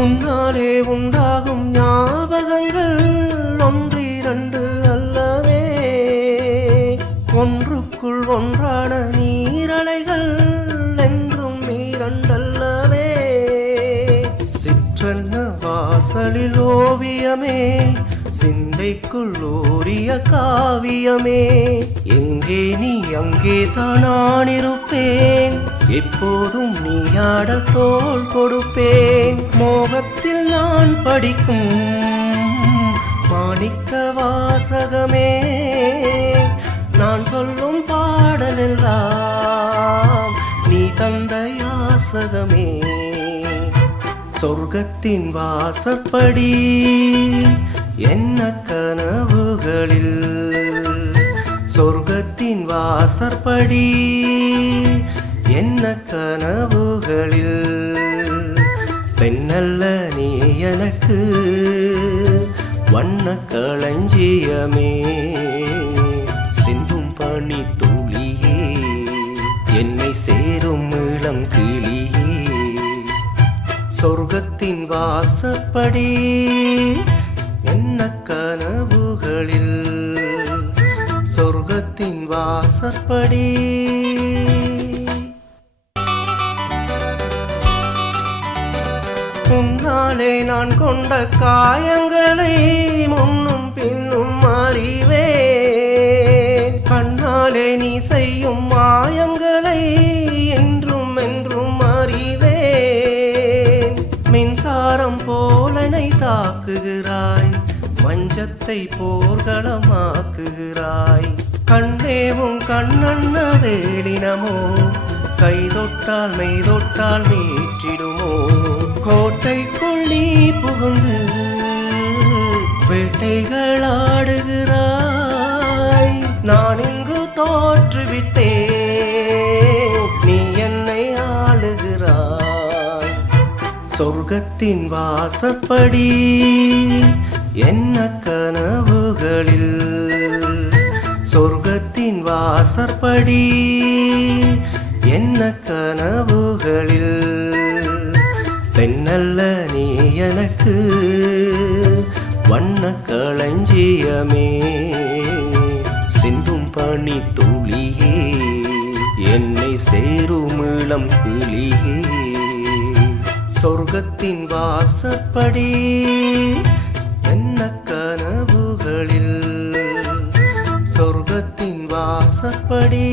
உன்னாலே உண்டாகும் ஞாபகங்கள் ஒன்றிரண்டு அல்லவே, ஒன்றுக்குள் ஒன்றான நீரலைகள் என்றும் நீரண்டல்லவே. சிற்றன்ன வாசலில் ஓவியமே, சிந்தைக்குள் ஓரிய காவியமே, எங்கே நீ அங்கே தான் நான் இருப்பேன், எப்போதும் நீ ஆட தோள் கொடுப்பேன். மோகத்தில் நான் படிக்கும் மாணிக்க வாசகமே, நான் சொல்லும் பாடலெல்லாம் நீ தந்த யாசகமே. சொர்க்கத்தின் வாசப்படி என்ன கனவுகளில், சொர்க்கத்தின் வாசற்படி என்ன கனவுகளில். பெண்ணல்ல நீ எனக்கு வண்ண களஞ்சியமே, சிந்தும் பனி துளியே என்னை சேரும் இளம் கிளியே. சொர்க்கத்தின் வாசப்படி என்ன கனவுகளில், சொர்க்கத்தின் வாசற்படி. உன்னாலே நான் கொண்ட காயங்களை முன்னும் பின்னும் அறிவேன், கண்ணாலே நீ செய்யும் மாயங்களை என்றும் என்றும் அறிவேன். மின்சாரம் போலனை தாக்குகிறாய், மஞ்சத்தை போர்களமாக்குகிறாய். கண்டேவும் கண்ணன்ன வேலினமோ, கை தொட்டால் மெய் தொட்டால் மீற்றிடுமோ. கோட்டைக்குள் நீ புகுந்து வேட்டைகளாடுகிறாய், நான் இங்கு தோற்றுவிட்டேன், நீ என்னை ஆளுகிறாய். சொர்க்கத்தின் வாசப்படி என்ன கனவுகளில், சொர்க்கத்தின் வாசற்படி என்ன கனவுகளில். பெண்ணல்ல நீ எனக்கு வண்ண களஞ்சியமே, சிந்தும் பனி துளியே என்னை சேரும் இளம் கிளியே. சொர்க்கத்தின் வாசப்படி என்ன கனவுகளில், சொர்க்கத்தின் வாசப்படி.